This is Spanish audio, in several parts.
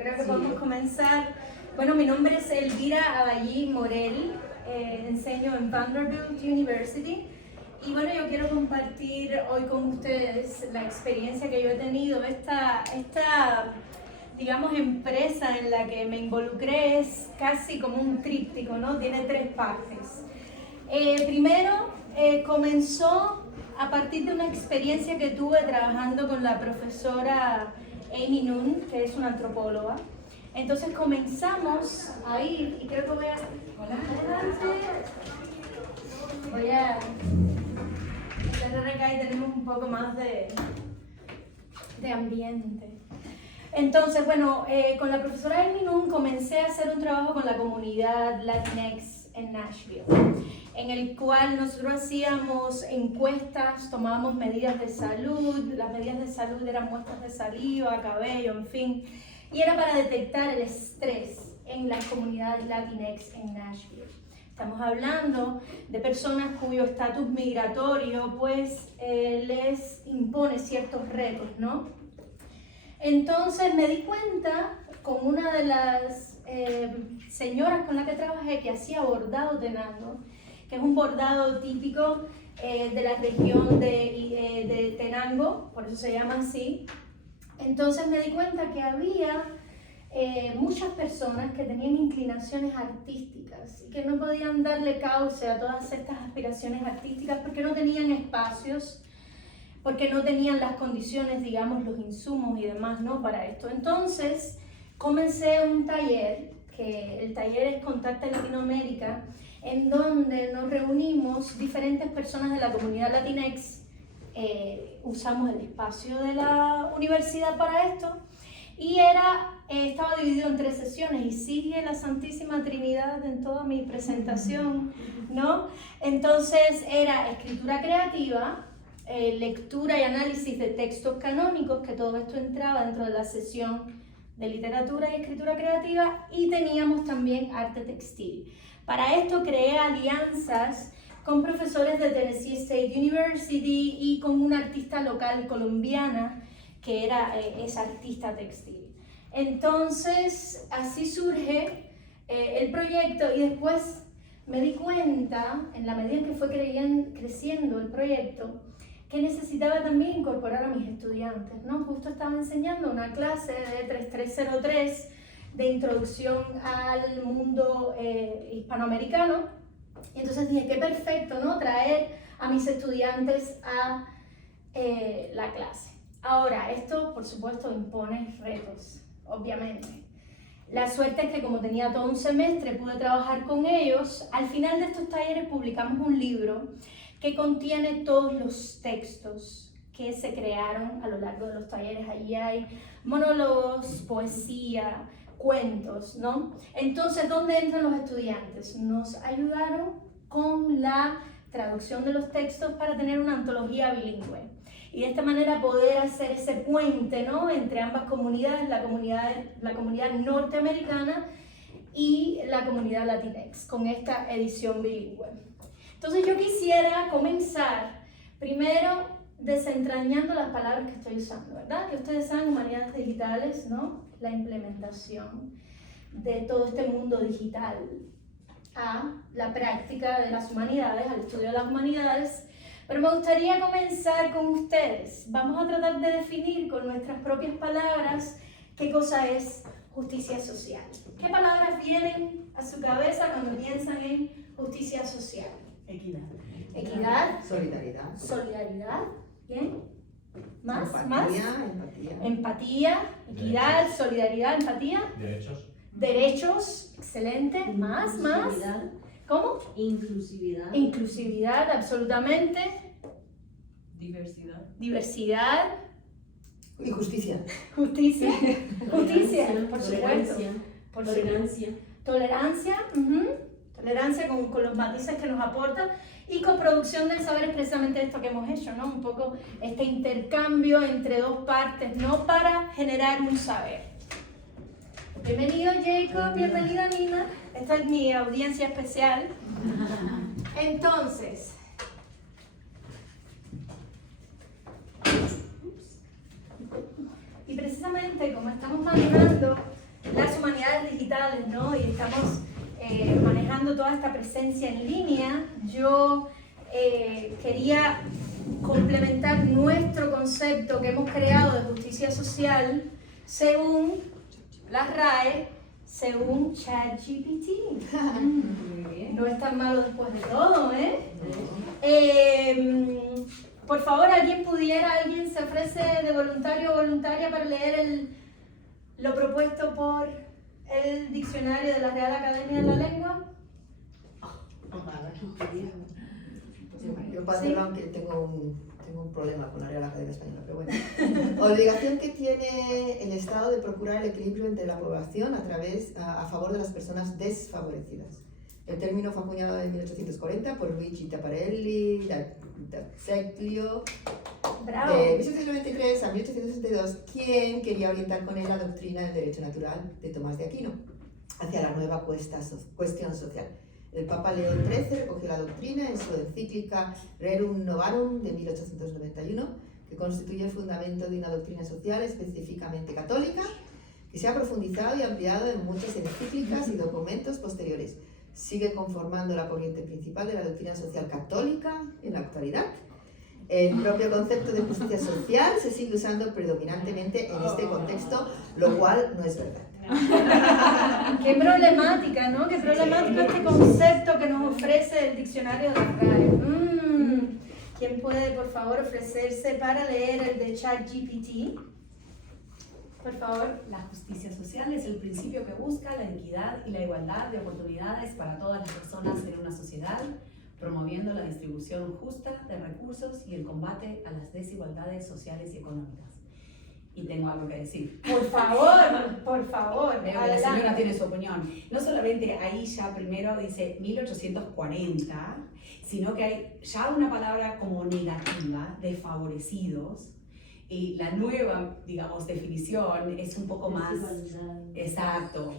creo que podemos comenzar. Bueno, mi nombre es Elvira Aballí Morel, enseño en Vanderbilt University y bueno, yo quiero compartir hoy con ustedes la experiencia que yo he tenido. Esta digamos, empresa en la que me involucré es casi como un tríptico, ¿no? Tiene tres partes. Primero, comenzó a partir de una experiencia que tuve trabajando con la profesora Amy Noon, que es una antropóloga. Entonces comenzamos a ir, y creo que voy a acá y tenemos un poco más de ambiente. Entonces, bueno, con la profesora Amy Noon comencé a hacer un trabajo con la comunidad Latinx en Nashville, en el cual nosotros hacíamos encuestas, tomábamos medidas de salud, las medidas de salud eran muestras de saliva, cabello, en fin, y era para detectar el estrés en las comunidades Latinx en Nashville. Estamos hablando de personas cuyo estatus migratorio pues les impone ciertos retos, ¿no? Entonces me di cuenta con una de las señoras con la que trabajé que hacía bordado tenango, que es un bordado típico de la región de Tenango, por eso se llama así. Entonces me di cuenta que había muchas personas que tenían inclinaciones artísticas y que no podían darle cauce a todas estas aspiraciones artísticas porque no tenían espacios, porque no tenían las condiciones, digamos, los insumos y demás, ¿no? Para esto. Entonces comencé un taller, que el taller es Contacta Latinoamérica, en donde nos reunimos diferentes personas de la comunidad Latinx. Usamos el espacio de la universidad para esto y estaba dividido en 3 sesiones y sigue la Santísima Trinidad en toda mi presentación, ¿no? Entonces era escritura creativa, lectura y análisis de textos canónicos, que todo esto entraba dentro de la sesión de literatura y escritura creativa, y teníamos también arte textil. Para esto creé alianzas con profesores de Tennessee State University y con una artista local colombiana que es artista textil. Entonces así surge el proyecto y después me di cuenta, en la medida en que fue creciendo el proyecto, que necesitaba también incorporar a mis estudiantes, ¿no? Justo estaba enseñando una clase de 3303 de introducción al mundo hispanoamericano, y entonces dije, qué perfecto, ¿no? Traer a mis estudiantes a la clase. Ahora, esto por supuesto impone retos, obviamente. La suerte es que como tenía todo un semestre, pude trabajar con ellos. Al final de estos talleres publicamos un libro que contiene todos los textos que se crearon a lo largo de los talleres. Allí hay monólogos, poesía, cuentos, ¿no? Entonces, ¿dónde entran los estudiantes? Nos ayudaron con la traducción de los textos para tener una antología bilingüe y de esta manera poder hacer ese puente, ¿no? Entre ambas comunidades, la comunidad norteamericana y la comunidad latinx, con esta edición bilingüe. Entonces yo quisiera comenzar primero desentrañando las palabras que estoy usando, ¿verdad? Que ustedes saben, humanidades digitales, ¿no? La implementación de todo este mundo digital a la práctica de las humanidades, al estudio de las humanidades. Pero me gustaría comenzar con ustedes. Vamos a tratar de definir con nuestras propias palabras qué cosa es justicia social. ¿Qué palabras vienen a su cabeza cuando piensan en justicia social? Equidad. Equidad. Solidaridad. Solidaridad. ¿Bien? ¿Más? Empatía, ¿Más? empatía. Empatía, equidad, solidaridad, empatía. Derechos. Derechos, excelente. Más, más. ¿Cómo? Inclusividad. Inclusividad, absolutamente. Diversidad. Diversidad. Y justicia. Justicia. Justicia, por supuesto. Tolerancia. Por Tolerancia. Tolerancia. Tolerancia con los matices que nos aporta, y coproducción del saber es precisamente esto que hemos hecho, ¿no? Un poco este intercambio entre dos partes, ¿no? Para generar un saber. Bienvenido Jacob, bienvenida Nina. Esta es mi audiencia especial. Entonces, y precisamente como estamos manejando toda esta presencia en línea, yo quería complementar nuestro concepto que hemos creado de justicia social según la RAE, según ChatGPT. No es tan malo después de todo, ¿eh? Por favor, ¿alguien se ofrece de voluntario o voluntaria para leer lo propuesto por el diccionario de la Real Academia de la Lengua? Yo padre, aunque tengo un problema con la Real Academia Española, pero bueno. Obligación que tiene el Estado de procurar el equilibrio entre la población a favor de las personas desfavorecidas. El término fue acuñado en 1840 por Luigi Taparelli da Seclio, de 1793 a 1862, quien quería orientar con él la doctrina del derecho natural de Tomás de Aquino hacia la nueva cuestión social. El Papa León XIII recogió la doctrina en su encíclica Rerum Novarum de 1891, que constituye el fundamento de una doctrina social específicamente católica, que se ha profundizado y ampliado en muchas encíclicas y documentos posteriores. Sigue conformando la corriente principal de la doctrina social católica en la actualidad. El propio concepto de justicia social se sigue usando predominantemente en este contexto, lo cual no es verdad. Qué problemática, ¿no? Qué problemático este concepto que nos ofrece el diccionario de la RAE. ¿Quién puede, por favor, ofrecerse para leer el de ChatGPT? Por favor. La justicia social es el principio que busca la equidad y la igualdad de oportunidades para todas las personas en una sociedad, promoviendo la distribución justa de recursos y el combate a las desigualdades sociales y económicas. Y tengo algo que decir. Por favor, por favor. Veo que la señora tiene su opinión. No solamente ahí ya primero dice 1840, sino que hay ya una palabra como negativa, desfavorecidos, y la nueva, digamos, definición es un poco más... Exacto.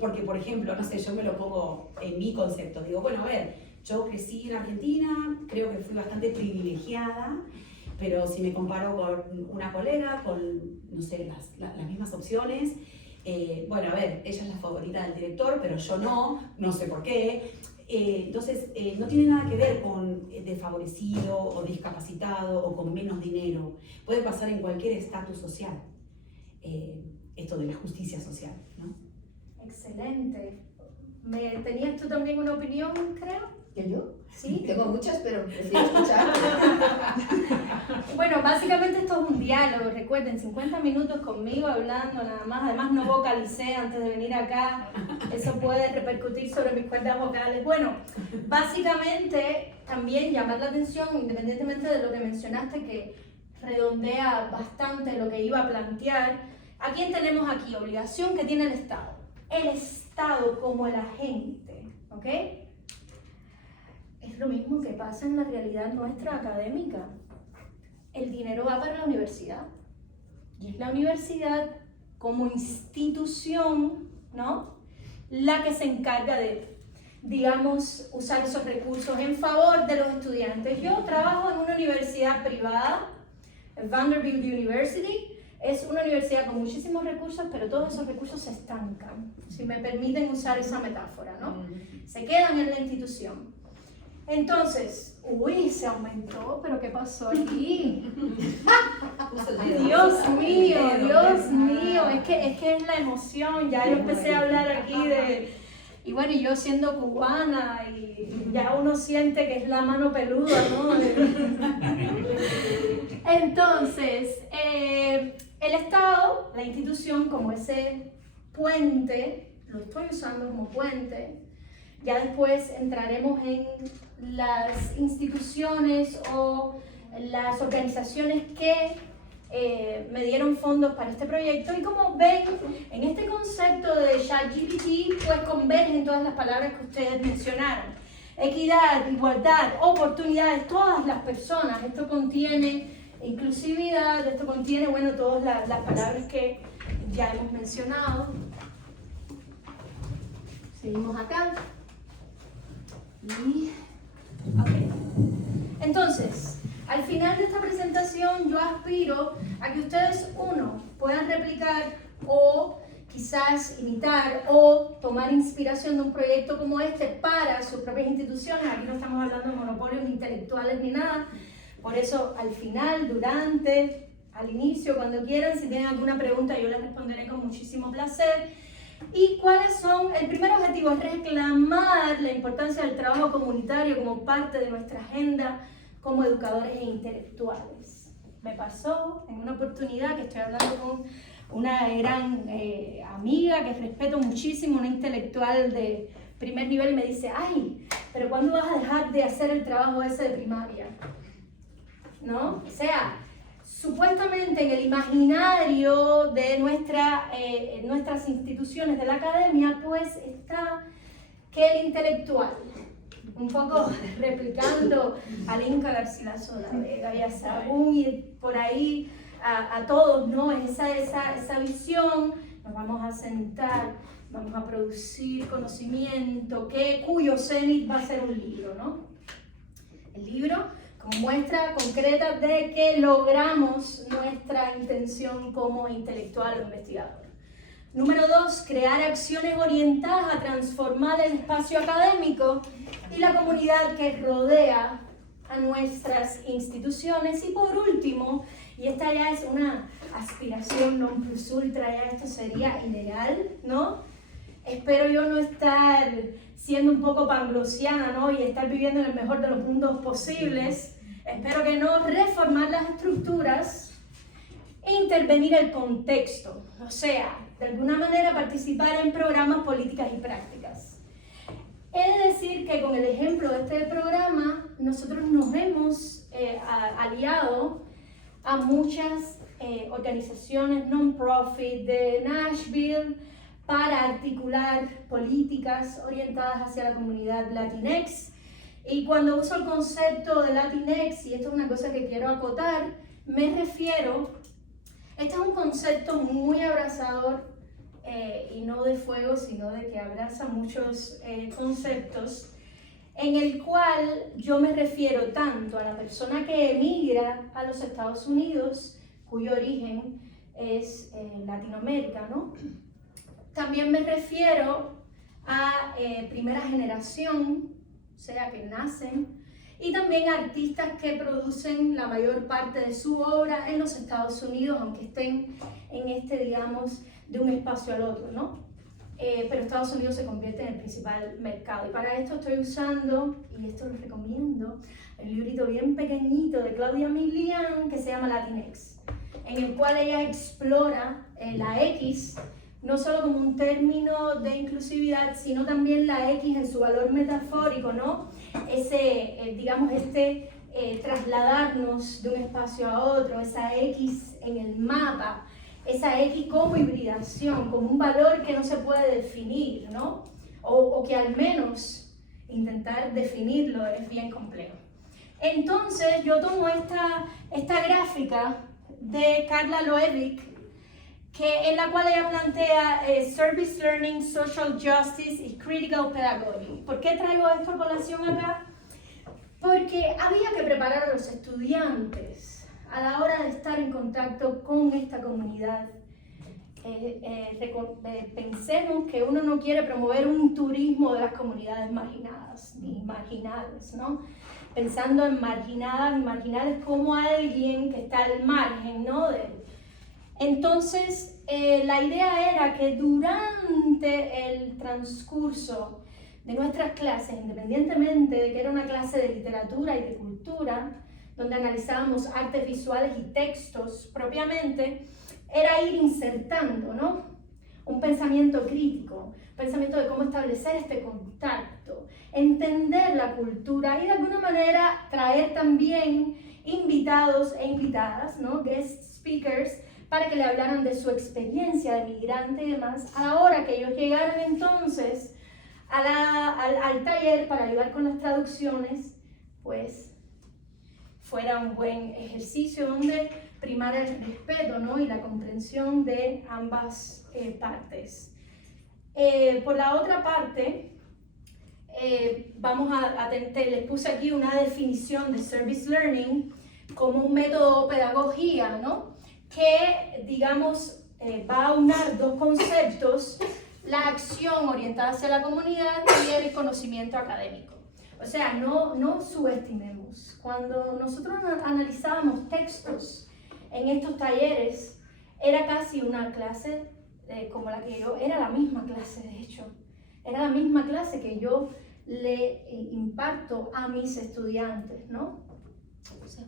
Porque, por ejemplo, no sé, yo me lo pongo en mi concepto. Digo, bueno, a ver, yo crecí en Argentina, creo que fui bastante privilegiada, pero si me comparo con una colega, con, no sé, las mismas opciones, bueno, a ver, ella es la favorita del director, pero yo no sé por qué. Entonces, no tiene nada que ver con desfavorecido o discapacitado o con menos dinero. Puede pasar en cualquier estatus social, esto de la justicia social, ¿no? Excelente. ¿Tenías tú también una opinión, creo? ¿Que yo? Sí. Tengo muchas, pero prefiero escuchar. Bueno, básicamente esto es un diálogo, recuerden, 50 minutos conmigo hablando nada más, además no vocalicé antes de venir acá, eso puede repercutir sobre mis cuerdas vocales. Bueno, básicamente también llamar la atención, independientemente de lo que mencionaste, que redondea bastante lo que iba a plantear. ¿A quién tenemos aquí? Obligación que tiene el Estado. El Estado como el agente, ¿ok? Es lo mismo que pasa en la realidad nuestra académica. El dinero va para la universidad y es la universidad como institución, ¿no?, la que se encarga de, digamos, usar esos recursos en favor de los estudiantes. Yo trabajo en una universidad privada, Vanderbilt University. Es una universidad con muchísimos recursos, pero todos esos recursos se estancan, si me permiten usar esa metáfora, ¿no? Se quedan en la institución. Entonces, uy, se aumentó, pero ¿qué pasó aquí? Dios mío, es que es la emoción, ya yo empecé a hablar aquí de... Y bueno, y yo siendo cubana, y ya uno siente que es la mano peluda, ¿no? Entonces, el Estado, la institución, como ese puente, lo estoy usando como puente, ya después entraremos en las instituciones o las organizaciones que me dieron fondos para este proyecto, y como ven, en este concepto de ChatGPT, pues convergen todas las palabras que ustedes mencionaron. Equidad, igualdad, oportunidades, todas las personas. Esto contiene inclusividad, esto contiene, bueno, todas las palabras que ya hemos mencionado. Seguimos acá. Y... okay. Entonces, al final de esta presentación yo aspiro a que ustedes, uno, puedan replicar o quizás imitar o tomar inspiración de un proyecto como este para sus propias instituciones. Aquí no estamos hablando de monopolios intelectuales ni nada. Por eso, al final, durante, al inicio, cuando quieran, si tienen alguna pregunta, yo les responderé con muchísimo placer. ¿Y cuáles son? El primer objetivo es reclamar la importancia del trabajo comunitario como parte de nuestra agenda como educadores e intelectuales. Me pasó en una oportunidad que estoy hablando con una gran amiga que respeto muchísimo, una intelectual de primer nivel, y me dice, ay, pero ¿cuándo vas a dejar de hacer el trabajo ese de primaria? ¿No? O sea, supuestamente en el imaginario de nuestras instituciones de la academia, pues está que el intelectual, un poco replicando a Inca Garcilaso de la Vega y a Sahagún y por ahí a todos, ¿no? Esa visión, nos vamos a sentar, vamos a producir conocimiento, cuyo cenit va a ser un libro, ¿no? El libro como muestra concreta de que logramos nuestra intención como intelectual o investigador. Número 2, crear acciones orientadas a transformar el espacio académico y la comunidad que rodea a nuestras instituciones. Y por último, y esta ya es una aspiración non plus ultra, ya esto sería ideal, ¿no? Espero yo no estar siendo un poco panglosiana, ¿no? Y estar viviendo en el mejor de los mundos posibles. Espero que no, reformar las estructuras e intervenir el contexto. O sea, de alguna manera participar en programas, políticas y prácticas. He de decir que con el ejemplo de este programa, nosotros nos hemos aliado a muchas organizaciones non-profit de Nashville para articular políticas orientadas hacia la comunidad Latinx. Y cuando uso el concepto de Latinx, y esto es una cosa que quiero acotar, me refiero, este es un concepto muy abrazador y no de fuego, sino de que abraza muchos conceptos, en el cual yo me refiero tanto a la persona que emigra a los Estados Unidos, cuyo origen es Latinoamérica, ¿no? También me refiero a primera generación, o sea, que nacen, y también a artistas que producen la mayor parte de su obra en los Estados Unidos, aunque estén en digamos, de un espacio al otro, ¿no? Pero Estados Unidos se convierte en el principal mercado. Y para esto estoy usando, y esto lo recomiendo, el librito bien pequeñito de Claudia Milian que se llama Latinx, en el cual ella explora la X, no solo como un término de inclusividad, sino también la X en su valor metafórico, ¿no? Digamos, trasladarnos de un espacio a otro, esa X en el mapa, esa X como hibridación, como un valor que no se puede definir, ¿no? O que al menos intentar definirlo es bien complejo. Entonces yo tomo esta gráfica de Carla Loewick, en la cual ella plantea Service Learning, Social Justice y Critical Pedagogy. ¿Por qué traigo esto a colación acá? Porque había que preparar a los estudiantes a la hora de estar en contacto con esta comunidad. Pensemos que uno no quiere promover un turismo de las comunidades marginadas ni marginales, ¿no? Pensando en marginadas y marginales como alguien que está al margen, ¿no? Entonces, la idea era que durante el transcurso de nuestras clases, independientemente de que era una clase de literatura y de cultura, donde analizábamos artes visuales y textos propiamente, era ir insertando, ¿no? Un pensamiento crítico, un pensamiento de cómo establecer este contacto, entender la cultura y de alguna manera traer también invitados e invitadas, ¿no? Guest speakers, para que le hablaran de su experiencia de migrante y demás, a la hora que ellos llegaran entonces al taller para ayudar con las traducciones, pues fuera un buen ejercicio donde primara el respeto, ¿no? Y la comprensión de ambas partes. Por la otra parte, les puse aquí una definición de Service Learning como un método de pedagogía, ¿no? Que, digamos, va a aunar dos conceptos, la acción orientada hacia la comunidad y el conocimiento académico. O sea, no subestimemos. Cuando nosotros analizábamos textos en estos talleres, era casi una clase como la que yo, era la misma clase de hecho, era la misma clase que yo le imparto a mis estudiantes, ¿no? Entonces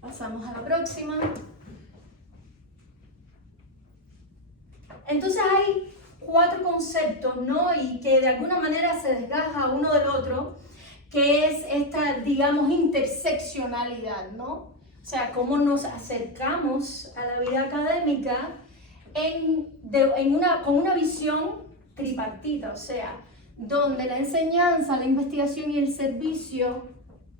pasamos a la próxima. Entonces hay 4 conceptos, ¿no? Y que de alguna manera se desgaja uno del otro, que es esta, digamos, interseccionalidad, ¿no? O sea, cómo nos acercamos a la vida académica con una visión tripartita, o sea, donde la enseñanza, la investigación y el servicio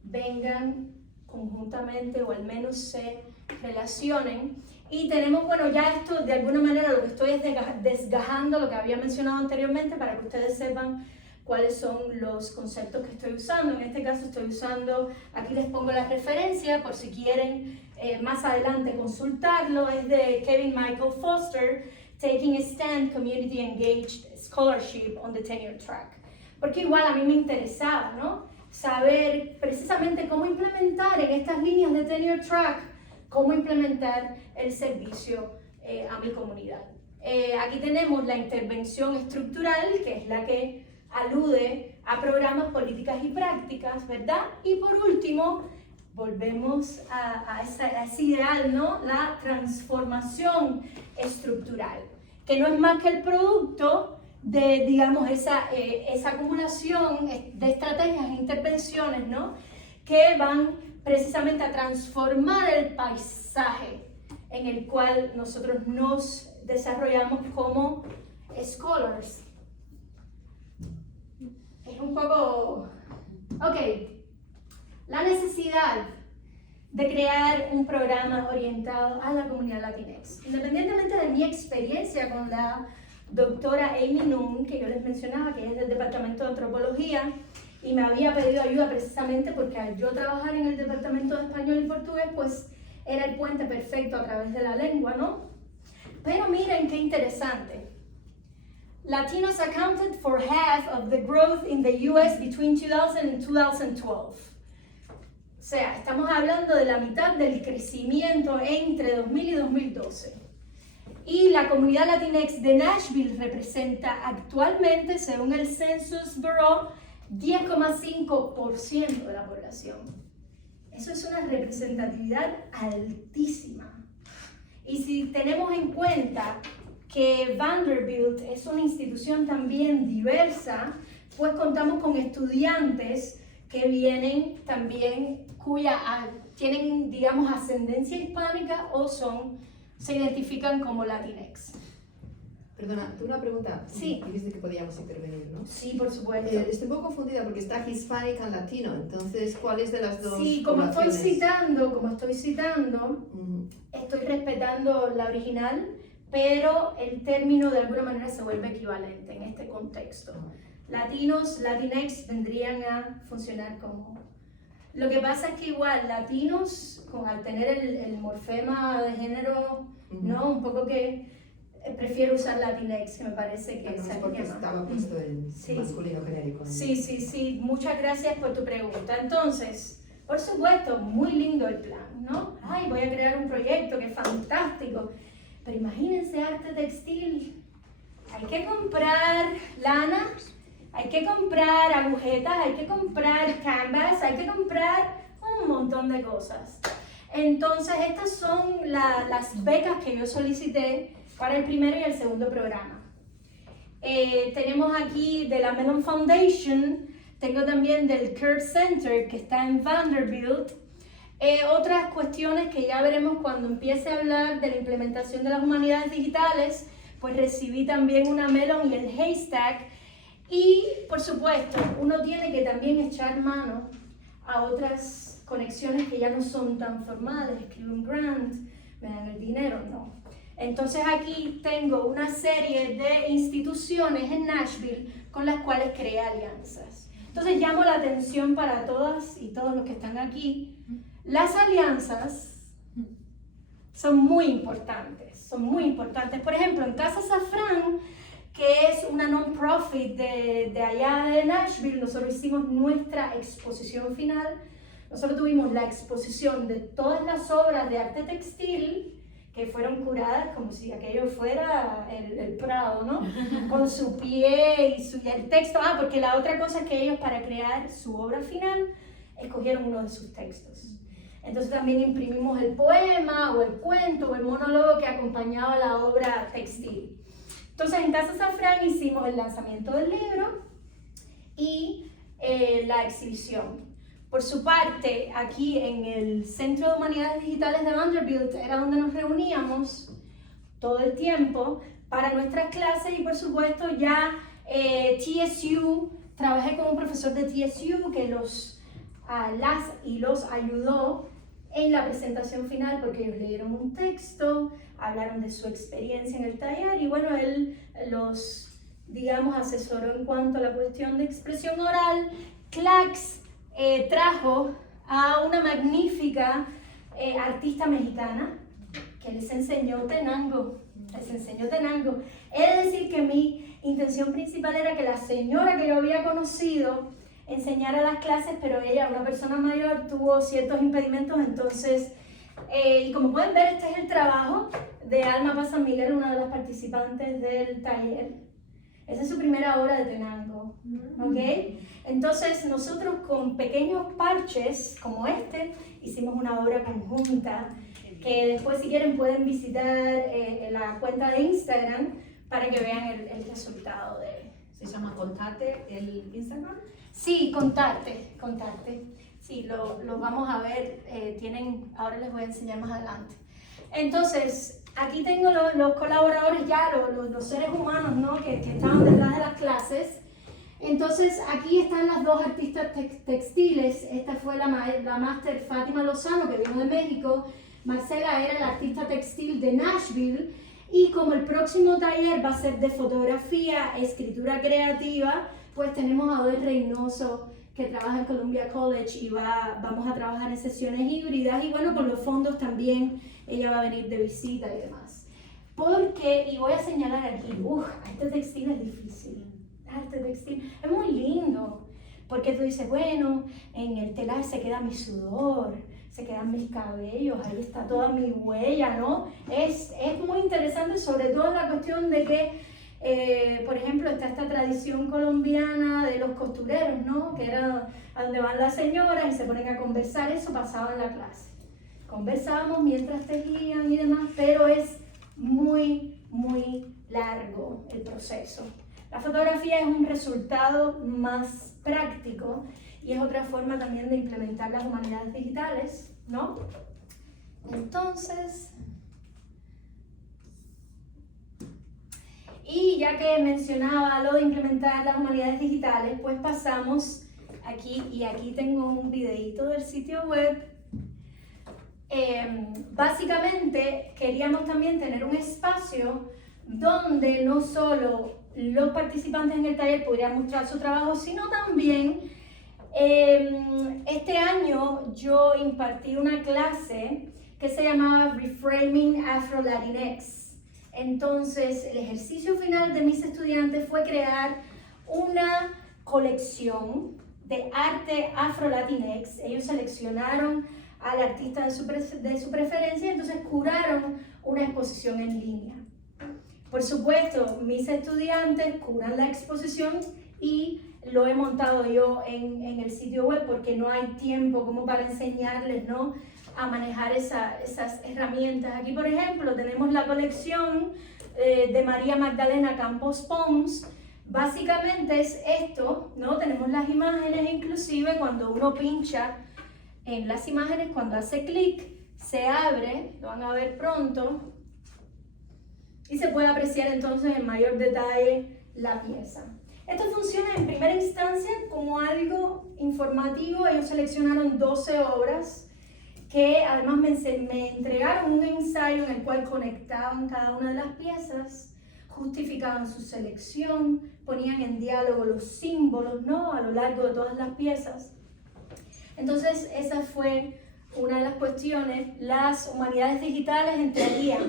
vengan conjuntamente o al menos se relacionen. Y tenemos, bueno, ya esto de alguna manera lo que estoy es desgajando lo que había mencionado anteriormente para que ustedes sepan cuáles son los conceptos que estoy usando. En este caso estoy usando, aquí les pongo la referencia por si quieren más adelante consultarlo, es de Kevin Michael Foster, Taking a Stand, Community Engaged Scholarship on the Tenure Track. Porque igual a mí me interesaba, ¿no? Saber precisamente cómo implementar en estas líneas de Tenure Track, cómo implementar el servicio a mi comunidad. Aquí tenemos la intervención estructural, que es la que alude a programas, políticas y prácticas, ¿verdad? Y por último, volvemos a ese ideal, ¿no? La transformación estructural, que no es más que el producto de, digamos, esa acumulación de estrategias e intervenciones, ¿no? Que van precisamente a transformar el paisaje en el cual nosotros nos desarrollamos como scholars. Es un poco... Ok, la necesidad de crear un programa orientado a la comunidad Latinx. Independientemente de mi experiencia con la doctora Amy Nunn, que yo les mencionaba, que es del Departamento de Antropología, y me había pedido ayuda precisamente porque al yo trabajar en el Departamento de Español y Portugués, pues era el puente perfecto a través de la lengua, ¿no? Pero miren qué interesante. Latinos accounted for half of the growth in the US between 2000 and 2012. O sea, estamos hablando de la mitad del crecimiento entre 2000 y 2012. Y la comunidad Latinx de Nashville representa actualmente, según el Census Bureau, 10,5% de la población. Eso es una representatividad altísima. Y si tenemos en cuenta que Vanderbilt es una institución también diversa, pues contamos con estudiantes que vienen también, tienen, digamos, ascendencia hispánica o se identifican como Latinx. Perdona, tú una pregunta. Sí. Dijiste que podíamos intervenir, ¿no? Sí, por supuesto. Estoy un poco confundida porque está Hispanic and Latino, entonces, ¿cuál es de las dos? Sí, como estoy citando, Mm. estoy respetando la original, pero el término de alguna manera se vuelve equivalente en este contexto. Latinos, Latinx vendrían a funcionar como... Lo que pasa es que igual latinos, al tener el morfema de género, ¿no? Un poco que prefiero usar Latinx, que me parece que es porque estaba puesto en masculino genérico. ¿No? Sí. Muchas gracias por tu pregunta. Entonces, por supuesto, muy lindo el plan, ¿no? Ay, voy a crear un proyecto, qué fantástico. Pero imagínense arte textil. Hay que comprar lana, hay que comprar agujetas, hay que comprar canvas, hay que comprar un montón de cosas. Entonces, estas son las becas que yo solicité para el primero y el segundo programa. Tenemos aquí de la Mellon Foundation, tengo también del Kerr Center que está en Vanderbilt. Otras cuestiones que ya veremos cuando empiece a hablar de la implementación de las humanidades digitales, pues recibí también una Mellon y el Haystack. Y, por supuesto, uno tiene que también echar mano a otras conexiones que ya no son tan formales. Escribo un grant, me dan el dinero, no. Entonces aquí tengo una serie de instituciones en Nashville con las cuales creé alianzas. Entonces llamo la atención para todas y todos los que están aquí. Las alianzas son muy importantes. son muy importantes. Por ejemplo, en Casa Safran, que es una non-profit de allá de Nashville, nosotros hicimos nuestra exposición final. Nosotros tuvimos la exposición de todas las obras de arte textil que fueron curadas como si aquello fuera el Prado, ¿no? Con su pie y el texto. Porque la otra cosa es que ellos, para crear su obra final, escogieron uno de sus textos. Entonces también imprimimos el poema o el cuento o el monólogo que acompañaba la obra textil. Entonces en Casa Safran hicimos el lanzamiento del libro y la exhibición. Por su parte, aquí en el Centro de Humanidades Digitales de Vanderbilt era donde nos reuníamos todo el tiempo para nuestras clases y por supuesto ya TSU, trabajé con un profesor de TSU que los ayudó en la presentación final porque ellos leyeron un texto, hablaron de su experiencia en el taller y bueno, él los, digamos, asesoró en cuanto a la cuestión de expresión oral. Clax trajo a una magnífica artista mexicana que les enseñó Tenango. He de decir que mi intención principal era que la señora que yo había conocido enseñara las clases, pero ella, una persona mayor, tuvo ciertos impedimentos, entonces, y como pueden ver, este es el trabajo de Alma Paz San Miguel, una de las participantes del taller. Esa es su primera obra de Tenango, ¿ok? Entonces, nosotros con pequeños parches como este, hicimos una obra conjunta, que después, si quieren, pueden visitar la cuenta de Instagram para que vean el resultado de... ¿Se llama Contarte el Instagram? Sí, Contarte. Sí, lo vamos a ver, ahora les voy a enseñar más adelante. Entonces, aquí tengo los colaboradores ya, los seres humanos, ¿no? que estaban detrás de las clases. Entonces, aquí están las dos artistas textiles. Esta fue la máster Fátima Lozano, que vino de México. Marcela era la artista textil de Nashville. Y como el próximo taller va a ser de fotografía, escritura creativa, pues tenemos a Odette Reynoso, que trabaja en Columbia College y vamos a trabajar en sesiones híbridas. Y bueno, con los fondos también ella va a venir de visita y demás. Y voy a señalar aquí, este textil es difícil. Este textil es muy lindo, porque tú dices, bueno, en el telar se queda mi sudor, se quedan mis cabellos, ahí está toda mi huella, ¿no? Es muy interesante, sobre todo la cuestión de que, por ejemplo, está esta tradición colombiana de los costureros, ¿no? Que era a donde van las señoras y se ponen a conversar, eso pasaba en la clase. Conversábamos mientras tejían y demás, pero es muy, muy largo el proceso. La fotografía es un resultado más práctico y es otra forma también de implementar las humanidades digitales, ¿no? Entonces, y ya que mencionaba lo de implementar las humanidades digitales, pues pasamos aquí, y aquí tengo un videito del sitio web. Básicamente queríamos también tener un espacio donde no solo los participantes en el taller pudieran mostrar su trabajo, sino también este año yo impartí una clase que se llamaba Reframing Afro-Latinx. Entonces el ejercicio final de mis estudiantes fue crear una colección de arte Afro-Latinx. Ellos seleccionaron al artista de su preferencia y entonces curaron una exposición en línea. Por supuesto, mis estudiantes curan la exposición y lo he montado yo en el sitio web porque no hay tiempo como para enseñarles, ¿no?, a manejar esas herramientas. Aquí, por ejemplo, tenemos la colección de María Magdalena Campos Pons. Básicamente es esto, ¿no? Tenemos las imágenes, inclusive cuando uno pincha en las imágenes, cuando hace clic, se abre, lo van a ver pronto, y se puede apreciar entonces en mayor detalle la pieza. Esto funciona en primera instancia como algo informativo. Ellos seleccionaron 12 obras que además me entregaron un ensayo en el cual conectaban cada una de las piezas, justificaban su selección, ponían en diálogo los símbolos, ¿no?, a lo largo de todas las piezas. Entonces esa fue una de las cuestiones. Las humanidades digitales entrarían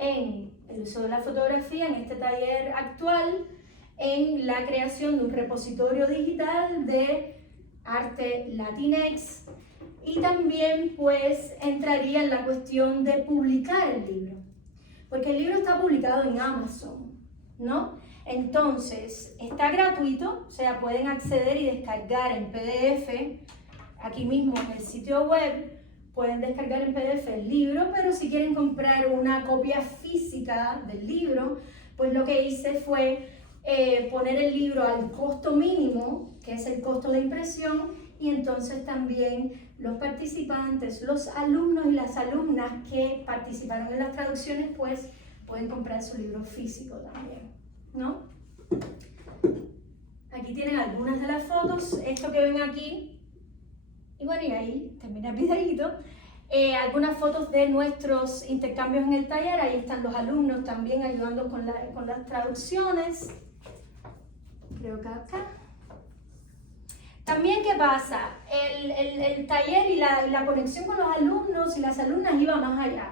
en el uso de la fotografía en este taller actual, en la creación de un repositorio digital de arte Latinx, y también pues entraría en la cuestión de publicar el libro, porque el libro está publicado en Amazon, ¿no? Entonces está gratuito, o sea, pueden acceder y descargar en PDF, aquí mismo en el sitio web, pueden descargar en PDF el libro, pero si quieren comprar una copia física del libro, pues lo que hice fue poner el libro al costo mínimo, que es el costo de impresión, y entonces también los participantes, los alumnos y las alumnas que participaron en las traducciones, pues pueden comprar su libro físico también, ¿no? Aquí tienen algunas de las fotos, esto que ven aquí, y bueno, y ahí termina el videíto. Algunas fotos de nuestros intercambios en el taller, ahí están los alumnos también ayudando con las traducciones. Creo que acá. También, ¿qué pasa? El taller y la conexión con los alumnos y las alumnas iba más allá.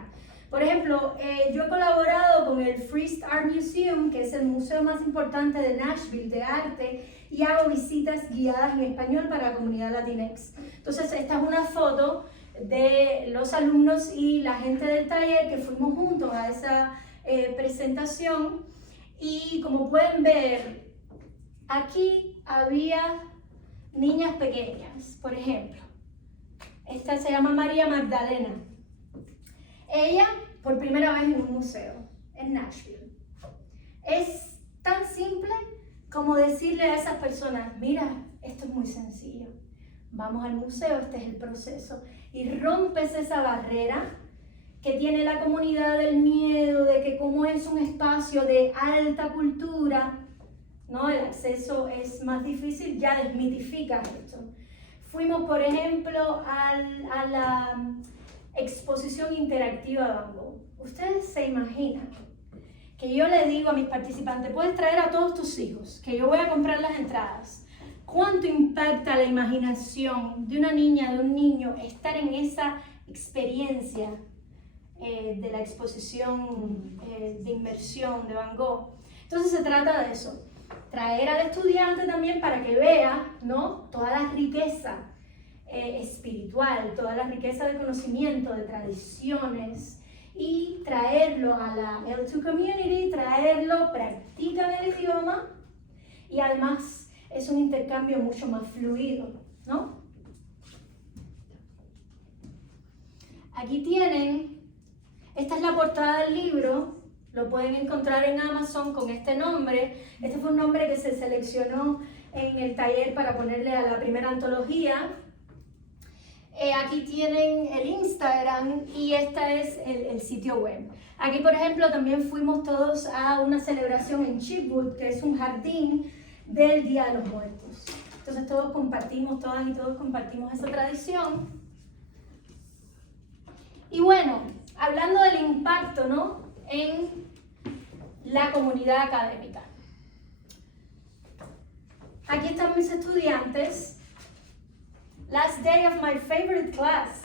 Por ejemplo, yo he colaborado con el Frieze Art Museum, que es el museo más importante de Nashville de arte, y hago visitas guiadas en español para la comunidad Latinx. Entonces, esta es una foto de los alumnos y la gente del taller que fuimos juntos a esa presentación, y como pueden ver, aquí había niñas pequeñas. Por ejemplo, esta se llama María Magdalena. Ella, por primera vez en un museo, en Nashville. Es tan simple como decirle a esas personas, mira, esto es muy sencillo, vamos al museo, este es el proceso, y rompes esa barrera que tiene la comunidad del miedo, de que como es un espacio de alta cultura, ¿no? El acceso es más difícil, ya desmitifica esto. Fuimos, por ejemplo, a la exposición interactiva de Van Gogh. Ustedes se imaginan que yo le digo a mis participantes, puedes traer a todos tus hijos, que yo voy a comprar las entradas. ¿Cuánto impacta la imaginación de una niña, de un niño, estar en esa experiencia de la exposición de inmersión de Van Gogh? Entonces se trata de eso, traer al estudiante también para que vea, ¿no?, toda la riqueza espiritual, toda la riqueza de conocimiento, de tradiciones, y traerlo a la L2 Community, traerlo, practican el idioma, y además es un intercambio mucho más fluido, ¿no? Aquí tienen, esta es la portada del libro, lo pueden encontrar en Amazon con este nombre. Este fue un nombre que se seleccionó en el taller para ponerle a la primera antología. Aquí tienen el Instagram y este es el sitio web. Aquí, por ejemplo, también fuimos todos a una celebración en Chipwood, que es un jardín del Día de los Muertos. Entonces todos compartimos, todas y todos compartimos esa tradición. Y bueno, hablando del impacto, ¿no?, en la comunidad académica. Aquí están mis estudiantes. Last day of my favorite class.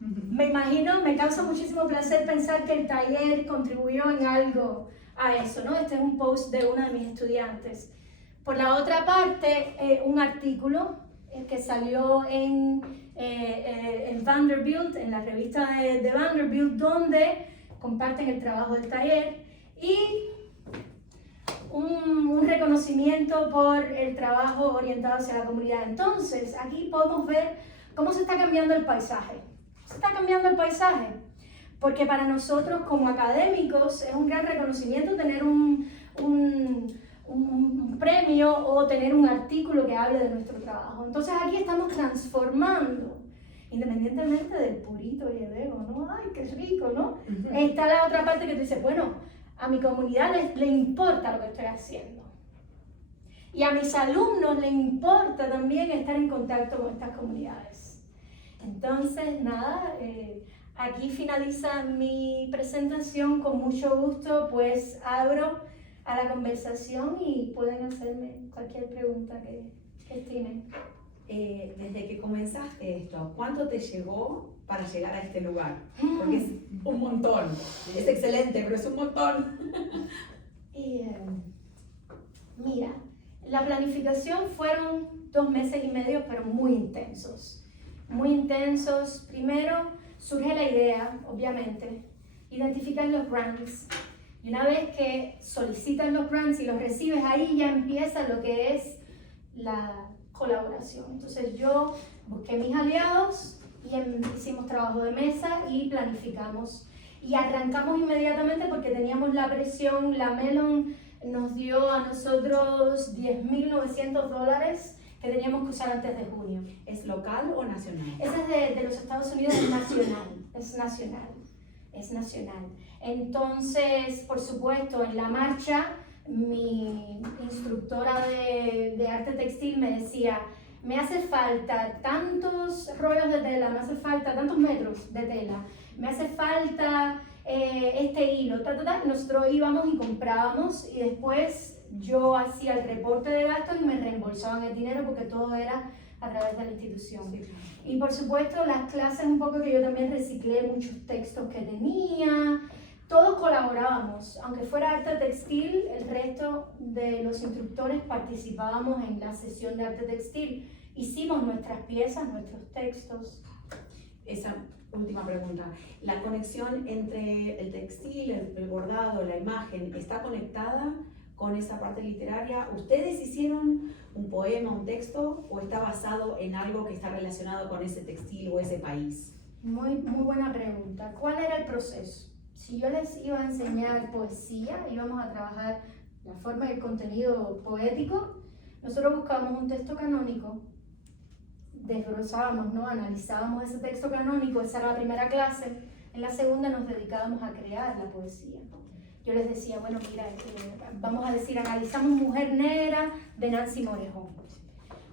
Me imagino, me causa muchísimo placer pensar que el taller contribuyó en algo a eso, ¿no? Este es un post de una de mis estudiantes. Por la otra parte, un artículo que salió en Vanderbilt, en la revista de Vanderbilt, donde comparten el trabajo del taller, y un reconocimiento por el trabajo orientado hacia la comunidad. Entonces, aquí podemos ver cómo se está cambiando el paisaje. Se está cambiando el paisaje, porque para nosotros como académicos es un gran reconocimiento tener un premio o tener un artículo que hable de nuestro trabajo. Entonces aquí estamos transformando, independientemente del purito y el ego, ¿no? ¡Ay, qué rico!, ¿no? Está la otra parte que te dice, bueno, a mi comunidad le importa lo que estoy haciendo. Y a mis alumnos les importa también estar en contacto con estas comunidades. Entonces, nada, aquí finaliza mi presentación. Con mucho gusto, pues abro a la conversación y pueden hacerme cualquier pregunta que estimen. Desde que comenzaste esto, ¿cuánto te llevó para llegar a este lugar? Porque es un montón. Es excelente, pero es un montón. Mira, la planificación fueron 2 meses y medio, pero muy intensos. Muy intensos. Primero surge la idea, obviamente, identifican los brands. Y una vez que solicitan los brands y los recibes, ahí ya empieza lo que es la colaboración. Entonces yo busqué mis aliados y hicimos trabajo de mesa y planificamos. Y arrancamos inmediatamente porque teníamos la presión. La Melon nos dio a nosotros $10.900 que teníamos que usar antes de junio. ¿Es local o nacional? Esa es de los Estados Unidos, es nacional, es nacional, es nacional. Entonces, por supuesto, en la marcha, mi instructora de arte textil me decía, me hace falta tantos rollos de tela, me hace falta tantos metros de tela, me hace falta este hilo, y nosotros íbamos y comprábamos y después yo hacía el reporte de gastos y me reembolsaban el dinero porque todo era a través de la institución. Sí. Y por supuesto las clases un poco que yo también reciclé muchos textos que tenía, todos colaborábamos, aunque fuera arte textil, el resto de los instructores participábamos en la sesión de arte textil, hicimos nuestras piezas, nuestros textos. Esa última pregunta, ¿la conexión entre el textil, el bordado, la imagen, está conectada con esa parte literaria? ¿Ustedes hicieron un poema, un texto, o está basado en algo que está relacionado con ese textil o ese país? Muy buena pregunta. ¿Cuál era el proceso? Si yo les iba a enseñar poesía, íbamos a trabajar la forma y el contenido poético, nosotros buscábamos un texto canónico, desglosábamos, ¿no? Analizábamos ese texto canónico, esa era la primera clase. En la segunda nos dedicábamos a crear la poesía. Yo les decía, bueno, mira, vamos a decir, analizamos Mujer Negra de Nancy Morejón.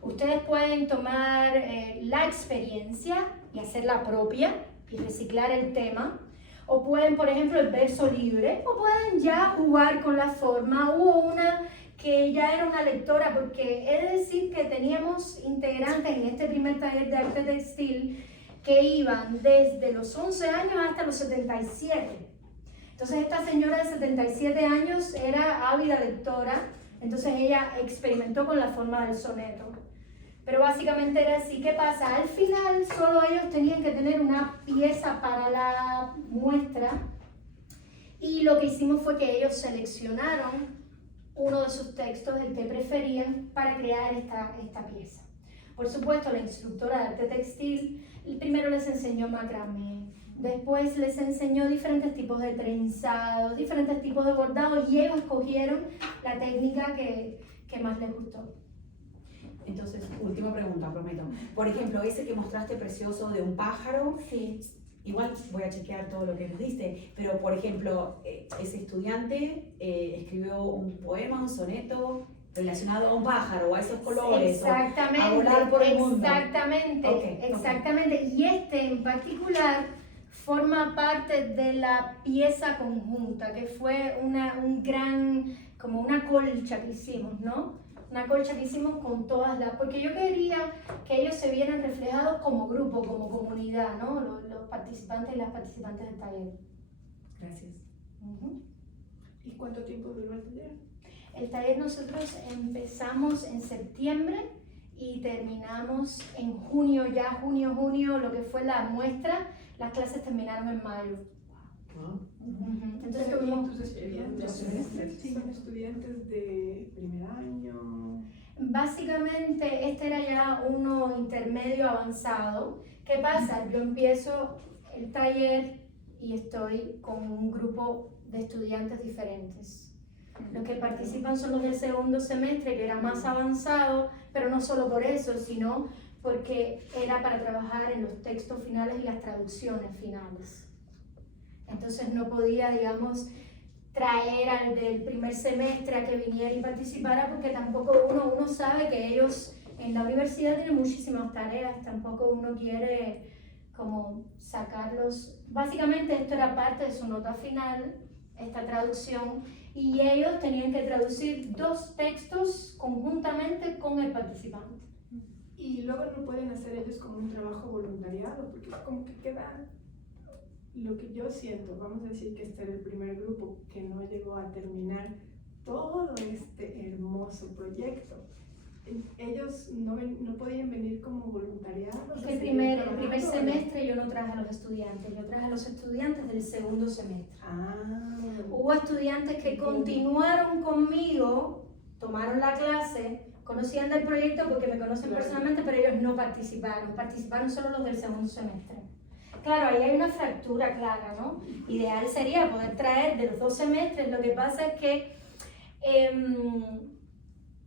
Ustedes pueden tomar la experiencia y hacerla propia y reciclar el tema, o pueden, por ejemplo, el verso libre, o pueden ya jugar con la forma. Hubo una que ya era una lectora, porque he de decir que teníamos integrantes en este primer taller de arte textil que iban desde los 11 años hasta los 77. Entonces esta señora de 77 años era ávida lectora, entonces ella experimentó con la forma del soneto. Pero básicamente era así. ¿Qué pasa? Al final solo ellos tenían que tener una pieza para la muestra y lo que hicimos fue que ellos seleccionaron uno de sus textos, el que preferían, para crear esta pieza. Por supuesto, la instructora de arte textil primero les enseñó macramé, después les enseñó diferentes tipos de trenzados, diferentes tipos de bordados y ellos escogieron la técnica que más les gustó. Entonces, última pregunta, prometo. Por ejemplo, ese que mostraste precioso de un pájaro, Sí. igual voy a chequear todo lo que nos diste, pero por ejemplo, ese estudiante escribió un poema, un soneto relacionado a un pájaro o a esos colores, Exactamente, o a volar por el mundo. exactamente, Okay, exactamente. okay. Y este en particular forma parte de la pieza conjunta, que fue como una colcha que hicimos, ¿no? Una colcha que hicimos con todas porque yo quería que ellos se vieran reflejados como grupo, como comunidad, ¿no? Los participantes y las participantes del taller. Gracias. ¿Y cuánto tiempo duró el taller? El taller nosotros empezamos en septiembre y terminamos en junio, junio, lo que fue la muestra. Las clases terminaron en mayo. Entonces tuvimos... ¿Tus estudiantes son estudiantes de primer año? Básicamente este era ya uno intermedio avanzado. ¿Qué pasa? Yo empiezo el taller y estoy con un grupo de estudiantes diferentes. Los que participan son los del segundo semestre, que era más avanzado, pero no solo por eso, sino porque era para trabajar en los textos finales y las traducciones finales. Entonces no podía, digamos, traer al del primer semestre a que viniera y participara, porque tampoco uno sabe que ellos en la universidad tienen muchísimas tareas, tampoco uno quiere como sacarlos. Básicamente esto era parte de su nota final, esta traducción, y ellos tenían que traducir 2 textos conjuntamente con el participante. y luego no pueden hacer ellos como un trabajo voluntariado, porque como que queda lo que yo siento, vamos a decir que este era el primer grupo que no llegó a terminar todo este hermoso proyecto. Ellos no podían venir como voluntariados. Es que el primer semestre yo no traje a los estudiantes, yo traje a los estudiantes del segundo semestre. Hubo estudiantes que continuaron conmigo, tomaron la clase, conocían del proyecto porque me conocen personalmente, pero ellos no participaron solo los del segundo semestre. Claro, ahí hay una fractura clara, ¿no? Ideal sería poder traer de los 2 semestres, lo que pasa es que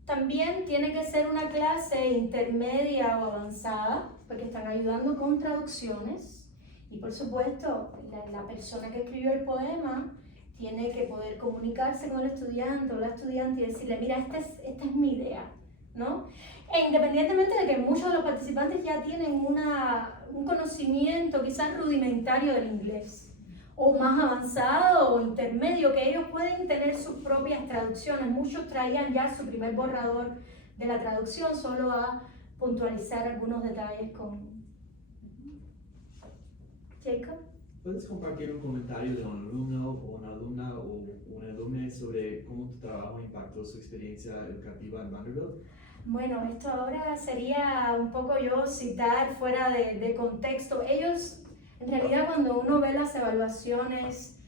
también tiene que ser una clase intermedia o avanzada, porque están ayudando con traducciones y por supuesto la persona que escribió el poema tiene que poder comunicarse con el estudiante o la estudiante y decirle, mira, esta es mi idea, ¿no? E independientemente de que muchos de los participantes ya tienen un conocimiento quizás rudimentario del inglés, o más avanzado o intermedio, que ellos pueden tener sus propias traducciones. Muchos traían ya su primer borrador de la traducción, solo a puntualizar algunos detalles con... Jacob. ¿Puedes compartir un comentario de un alumno o una alumna o un alumno sobre cómo tu trabajo impactó su experiencia educativa en Vanderbilt? Bueno, esto ahora sería un poco yo citar fuera de contexto. Ellos, en realidad, cuando uno ve las evaluaciones,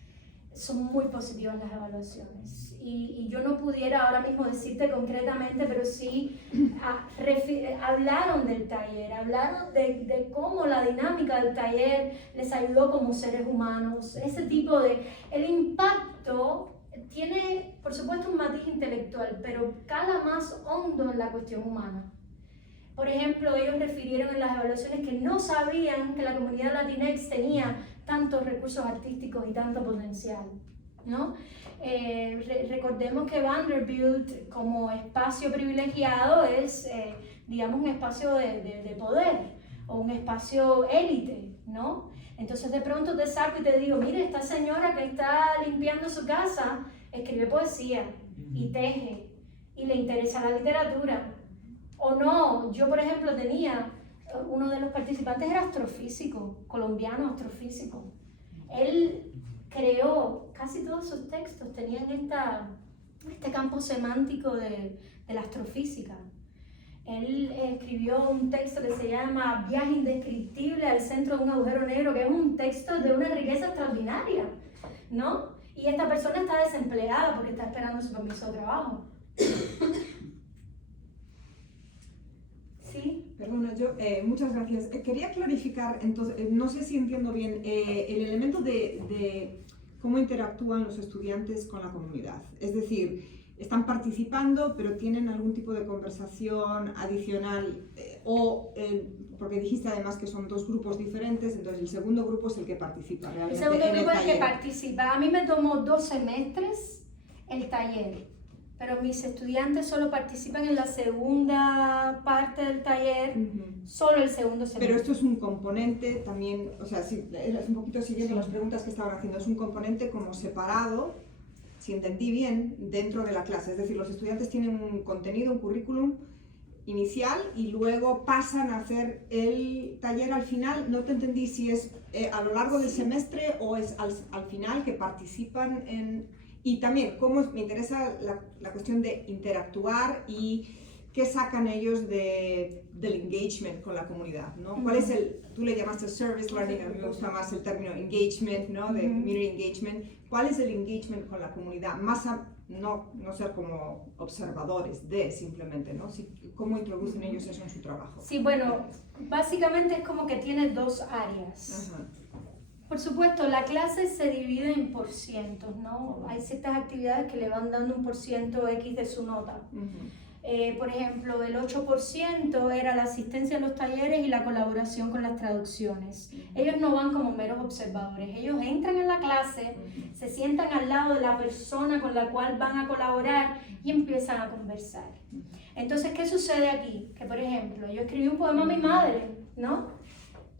son muy positivas las evaluaciones. Y yo no pudiera ahora mismo decirte concretamente, pero sí hablaron del taller, hablaron de cómo la dinámica del taller les ayudó como seres humanos. Ese tipo de... El impacto tiene, por supuesto, un matiz intelectual, pero cala más hondo en la cuestión humana. Por ejemplo, ellos refirieron en las evaluaciones que no sabían que la comunidad Latinx tenía tantos recursos artísticos y tanto potencial, ¿no? Recordemos que Vanderbilt, como espacio privilegiado, es, digamos, un espacio de poder o un espacio élite, ¿no? Entonces de pronto te saco y te digo, mire, esta señora que está limpiando su casa escribe poesía y teje y le interesa la literatura. O no, yo por ejemplo tenía, uno de los participantes era astrofísico, colombiano astrofísico. Él creó, casi todos sus textos tenían este campo semántico de la astrofísica. Él escribió un texto que se llama Viaje indescriptible al centro de un agujero negro, que es un texto de una riqueza extraordinaria, ¿no? Y esta persona está desempleada porque está esperando su permiso de trabajo. Sí. Perdona, muchas gracias. Quería clarificar, entonces, no sé si entiendo bien, el elemento de cómo interactúan los estudiantes con la comunidad. Es decir, están participando, pero tienen algún tipo de conversación adicional, porque dijiste además que son 2 grupos diferentes, entonces el segundo grupo es el que participa realmente. El segundo grupo es el que participa. A mí me tomó 2 semestres el taller, pero mis estudiantes solo participan en la segunda parte del taller, solo el segundo semestre. Pero esto es un componente también, o sea, sí, es un poquito siguiendo las preguntas que estaban haciendo, es un componente como separado, si entendí bien, dentro de la clase. Es decir, los estudiantes tienen un contenido, un currículum inicial y luego pasan a hacer el taller al final. No te entendí si es a lo largo del semestre o es al final que participan en... Y también, me interesa la cuestión de interactuar y qué sacan ellos del engagement con la comunidad, ¿no? ¿Cuál es tú le llamaste service learning, a mí me gusta más el término engagement, ¿no? De community engagement. ¿Cuál es el engagement con la comunidad? Más no ser como observadores simplemente, ¿no? ¿Cómo introducen ellos eso en su trabajo? Sí, bueno, básicamente es como que tiene 2 áreas. Ajá. Por supuesto, la clase se divide en porcientos, ¿no? Hay ciertas actividades que le van dando un porciento X de su nota. Por ejemplo, el 8% era la asistencia a los talleres y la colaboración con las traducciones. Ellos no van como meros observadores, ellos entran en la clase, se sientan al lado de la persona con la cual van a colaborar y empiezan a conversar. Entonces, ¿qué sucede aquí? Que, por ejemplo, yo escribí un poema a mi madre, ¿no?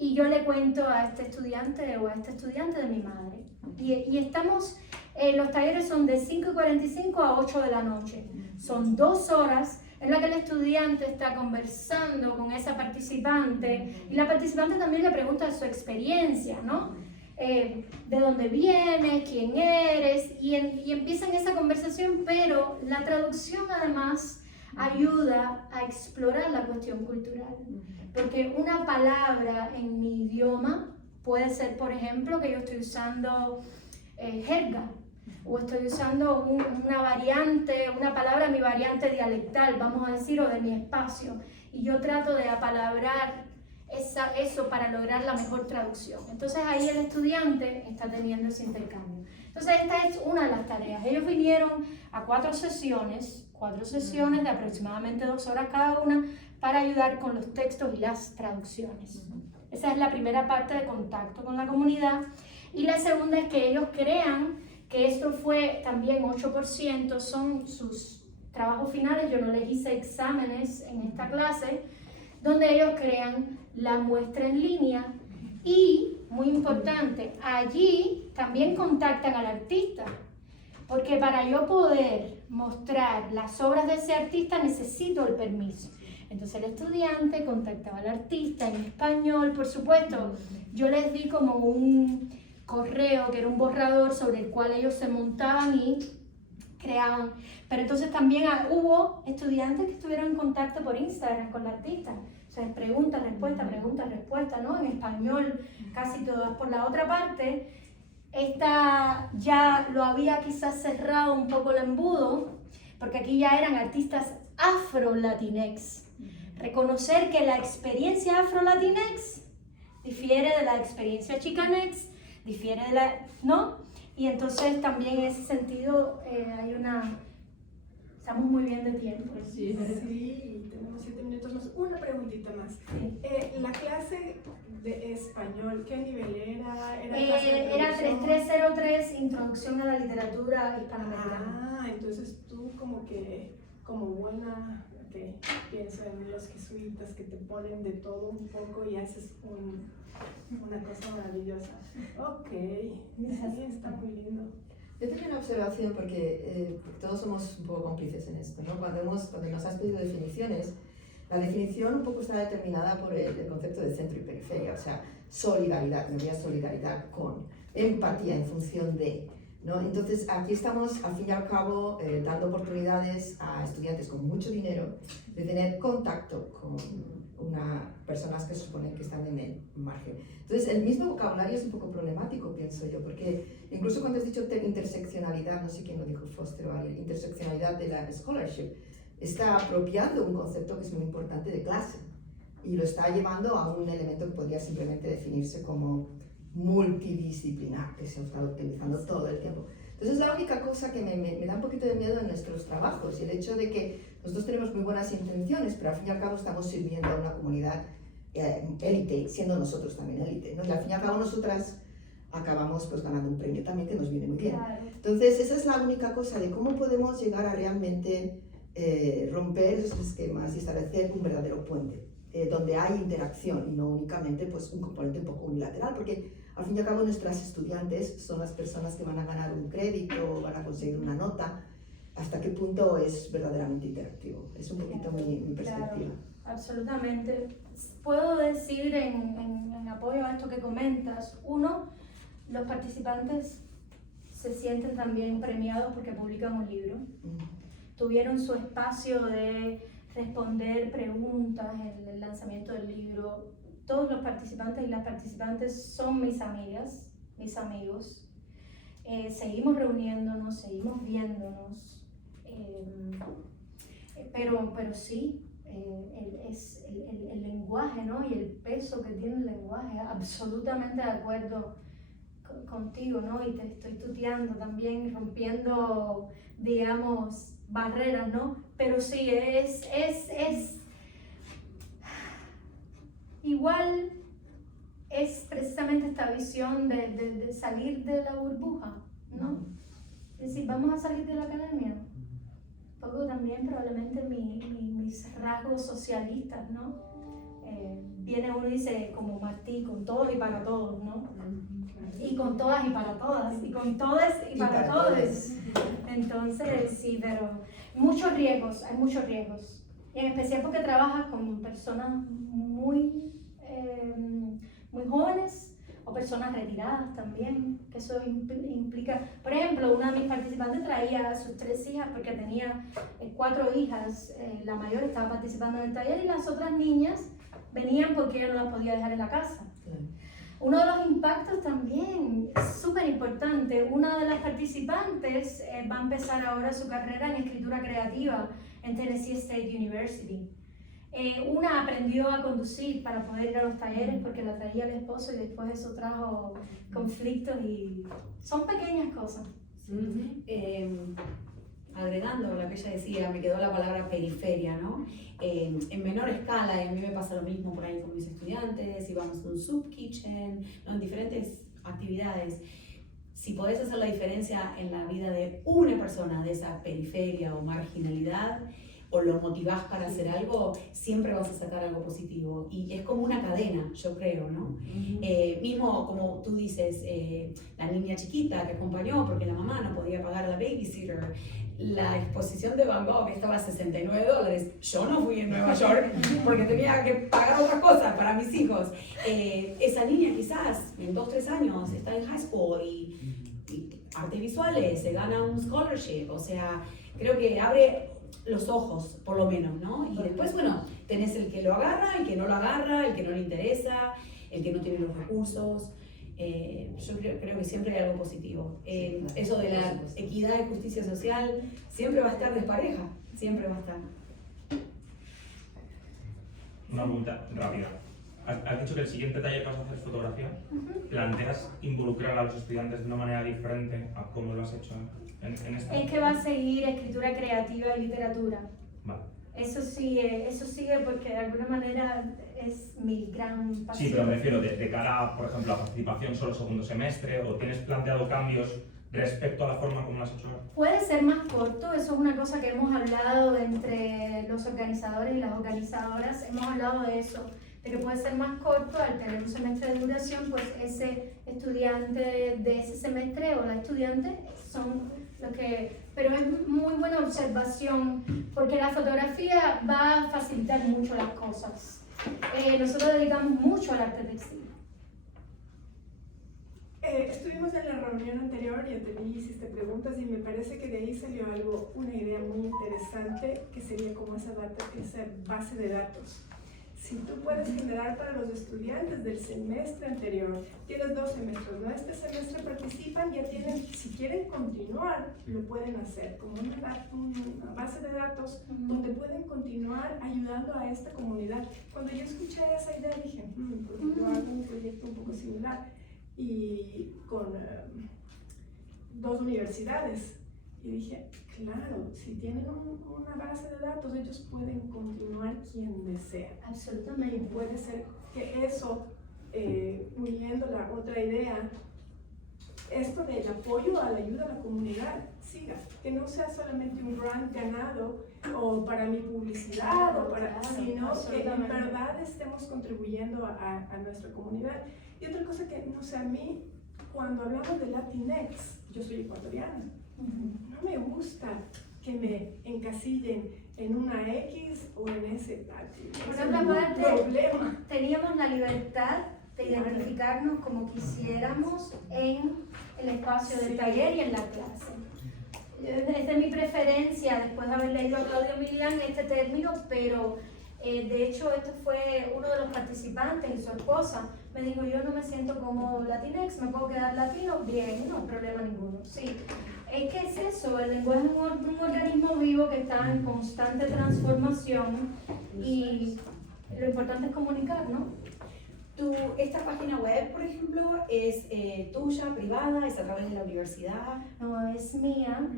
Y yo le cuento a este estudiante o a este estudiante de mi madre. Y los talleres son de 5:45 a 8 de la noche. Son 2 horas en la que el estudiante está conversando con esa participante y la participante también le pregunta su experiencia, ¿no? De dónde vienes, quién eres, y empiezan esa conversación, pero la traducción además ayuda a explorar la cuestión cultural, porque una palabra en mi idioma puede ser, por ejemplo, que yo estoy usando jerga, o estoy usando una variante, una palabra en mi variante dialectal, vamos a decir, o de mi espacio, y yo trato de apalabrar eso para lograr la mejor traducción. Entonces ahí el estudiante está teniendo ese intercambio. Entonces esta es una de las tareas. Ellos vinieron a 4 sesiones de aproximadamente 2 horas cada una para ayudar con los textos y las traducciones. Esa es la primera parte de contacto con la comunidad. Y la segunda es que ellos crean que esto fue también 8%, son sus trabajos finales. Yo no les hice exámenes en esta clase, donde ellos crean la muestra en línea y, muy importante, allí también contactan al artista, porque para yo poder mostrar las obras de ese artista necesito el permiso. Entonces el estudiante contactaba al artista en español, por supuesto. Yo les di como un correo que era un borrador sobre el cual ellos se montaban y creaban. Pero entonces también hubo estudiantes que estuvieron en contacto por Instagram con la artista. O sea, pregunta, respuesta, ¿no? En español, casi todas. Por la otra parte, esta ya lo había quizás cerrado un poco el embudo, porque aquí ya eran artistas afro-latinex. Reconocer que la experiencia afro-latinex difiere de la experiencia chicanex, difiere de la, ¿no? Y entonces también en ese sentido hay una... Estamos muy bien de tiempo. Sí, tenemos 7 minutos más. Una preguntita más. Sí. La clase de español, ¿qué nivel era? Era 3303, Introducción a la Literatura Hispanoamericana. Ah, entonces tú como buena, que pienso en los jesuitas que te ponen de todo un poco y haces una cosa maravillosa. Ok, sí, está muy lindo. Yo tengo una observación porque todos somos un poco cómplices en esto, ¿no? Cuando nos has pedido definiciones, la definición un poco está determinada por el concepto de centro y periferia, o sea, solidaridad, no había solidaridad con, empatía en función de, ¿no? Entonces aquí estamos al fin y al cabo dando oportunidades a estudiantes con mucho dinero de tener contacto con personas que suponen que están en el margen. Entonces el mismo vocabulario es un poco problemático, pienso yo, porque incluso cuando has dicho interseccionalidad, no sé quién lo dijo, Foster o alguien, interseccionalidad de la scholarship, está apropiando un concepto que es muy importante de clase y lo está llevando a un elemento que podría simplemente definirse como multidisciplinar, que se está utilizando todo el tiempo. Entonces la única cosa que me da un poquito de miedo en nuestros trabajos y el hecho de que nosotros tenemos muy buenas intenciones, pero al fin y al cabo estamos sirviendo a una comunidad élite, siendo nosotros también élite, ¿no? Y al fin y al cabo nosotras acabamos pues ganando un premio también que nos viene muy bien. Claro. Entonces esa es la única cosa de cómo podemos llegar a realmente romper esos esquemas y establecer un verdadero puente, donde hay interacción y no únicamente pues un componente un poco unilateral, porque al fin y al cabo nuestras estudiantes son las personas que van a ganar un crédito, van a conseguir una nota. ¿Hasta qué punto es verdaderamente interactivo? Es un poquito mi perspectiva. Claro, absolutamente. Puedo decir en apoyo a esto que comentas, uno, los participantes se sienten también premiados porque publican un libro. Tuvieron su espacio de responder preguntas en el lanzamiento del libro. Todos los participantes y las participantes son mis amigas, mis amigos. Seguimos reuniéndonos, seguimos viéndonos. Pero sí, el lenguaje, ¿no? Y el peso que tiene el lenguaje, absolutamente de acuerdo contigo, ¿no? Y te estoy tuteando también, rompiendo, digamos, barreras, ¿no? Pero sí, es igual, es precisamente esta visión de salir de la burbuja, ¿no? Es decir, vamos a salir de la academia. Un poco también probablemente mis rasgos socialistas, ¿no? Viene uno y dice, como Martí, con todos y para todos, ¿no? Y con todas y para todas, y con todas y para todos. Entonces, sí, pero muchos riesgos, hay muchos riesgos. y en especial porque trabajas con personas muy, muy jóvenes o personas retiradas también, que eso implica, por ejemplo, una de mis participantes traía a sus 3 hijas porque tenía 4 hijas, la mayor estaba participando en el taller y las otras niñas venían porque ella no las podía dejar en la casa. Uno de los impactos también súper importante, una de las participantes va a empezar ahora su carrera en escritura creativa en Tennessee State University. Una aprendió a conducir para poder ir a los talleres porque la traía el esposo y después eso trajo conflictos y son pequeñas cosas. Agregando lo que ella decía, me quedó la palabra periferia, ¿no? En menor escala, y a mí me pasa lo mismo por ahí con mis estudiantes, y vamos a un soup kitchen, ¿no? En diferentes actividades. Si podés hacer la diferencia en la vida de una persona de esa periferia o marginalidad, o lo motivás para hacer algo, siempre vas a sacar algo positivo. Y es como una cadena, yo creo, ¿no? Mismo como tú dices, la niña chiquita que acompañó porque la mamá no podía pagar a la babysitter, la exposición de Van Gogh estaba a $69, yo no fui en Nueva York porque tenía que pagar otras cosas para mis hijos. Esa niña quizás en 2-3 años está en high school y artes visuales, se gana un scholarship, o sea, creo que abre los ojos, por lo menos, ¿no? Y después, bueno, tenés el que lo agarra, el que no lo agarra, el que no le interesa, el que no tiene los recursos. Yo creo que siempre hay algo positivo. Eso de la equidad y justicia social siempre va a estar despareja, siempre va a estar. Una pregunta rápida. Has dicho que el siguiente taller que vas a hacer es fotografía. ¿Planteas involucrar a los estudiantes de una manera diferente a cómo lo has hecho en este? Es que va a seguir escritura creativa y literatura. Vale. Eso sigue porque de alguna manera es mi gran pasión. Sí, pero me refiero de cara a, por ejemplo, a participación solo segundo semestre, o tienes planteado cambios respecto a la forma como lo has hecho. Puede ser más corto, eso es una cosa que hemos hablado entre los organizadores y las organizadoras, hemos hablado de eso, de que puede ser más corto al tener un semestre de duración, pues ese estudiante de ese semestre o la estudiante son los que... Pero es muy buena observación porque la fotografía va a facilitar mucho las cosas. Nosotros dedicamos mucho al arte textil. Estuvimos en la reunión anterior y te vi, hiciste preguntas y me parece que de ahí salió una idea muy interesante que sería como esa base de datos. Si tú puedes generar para los estudiantes del semestre anterior, tienes 2 semestres, ¿no? Este semestre participan, ya tienen, si quieren continuar, lo pueden hacer como una base de datos donde pueden continuar ayudando a esta comunidad. Cuando yo escuché esa idea dije, porque yo hago un proyecto un poco similar y con 2 universidades. Y dije, claro, si tienen una base de datos, ellos pueden continuar quien desea. Absolutamente. Y puede ser que eso, uniendo la otra idea, esto del apoyo a la ayuda a la comunidad siga. Que no sea solamente un grant ganado o para mi publicidad, o para, sino que en verdad estemos contribuyendo a nuestra comunidad. Y otra cosa que, no sé, a mí, cuando hablamos de Latinx, yo soy ecuatoriana. No me gusta que me encasillen en una X o en ese. Por otra parte, teníamos la libertad de identificarnos como quisiéramos en el espacio del taller y en la clase. Esta es mi preferencia después de haber leído a Claudio Milián este término, pero de hecho esto fue uno de los participantes y su esposa me dijo, yo no me siento como Latinx, me puedo quedar latino, bien, no problema ninguno. Sí. Es que es eso, el lenguaje es un organismo vivo que está en constante transformación y lo importante es comunicar, ¿no? Esta página web, por ejemplo, es tuya, privada, es a través de la universidad. No, es mía.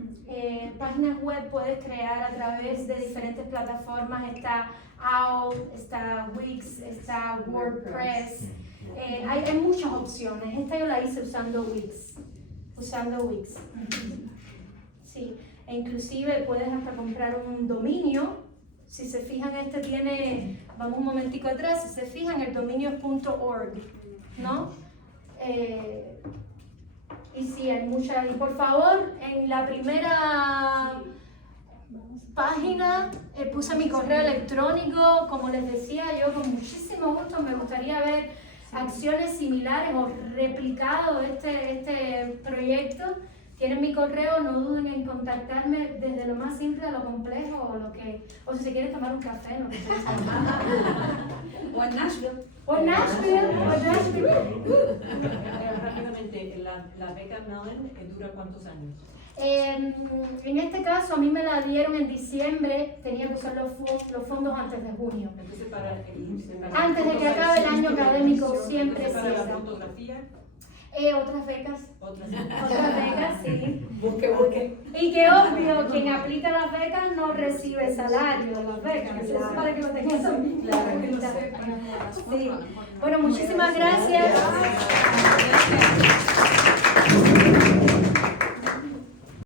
Páginas web puedes crear a través de diferentes plataformas. Está OWL, está Wix, está WordPress. Hay muchas opciones. Esta yo la hice usando Wix. Sí, e inclusive puedes hasta comprar un dominio. Si se fijan, este tiene, vamos un momentico atrás, si se fijan, el dominio es .org, ¿no? Y sí, hay muchas. Y por favor, en la primera... Vamos página, puse mi correo electrónico, como les decía, yo con muchísimo gusto me gustaría ver acciones similares o replicado este proyecto. Tienen mi correo, no duden en contactarme desde lo más simple a lo complejo o si se quieren tomar un café, lo que ustedes quieran. O en Nashville. O Nashville. Rápidamente, la beca Mellon dura ¿cuántos años? En este caso a mí me la dieron en diciembre, tenía que usar los fondos antes de junio. Entonces, para Antes de que acabe el año académico siempre para la cierra. fotografía, Otras becas. otras. Otras becas, sí. Busque. Y que obvio, quien aplica las becas no recibe salario de las becas. Eso es para que lo tengas también Claro, que lo claro. sepan. Sí. Bueno, muchísimas gracias. Gracias.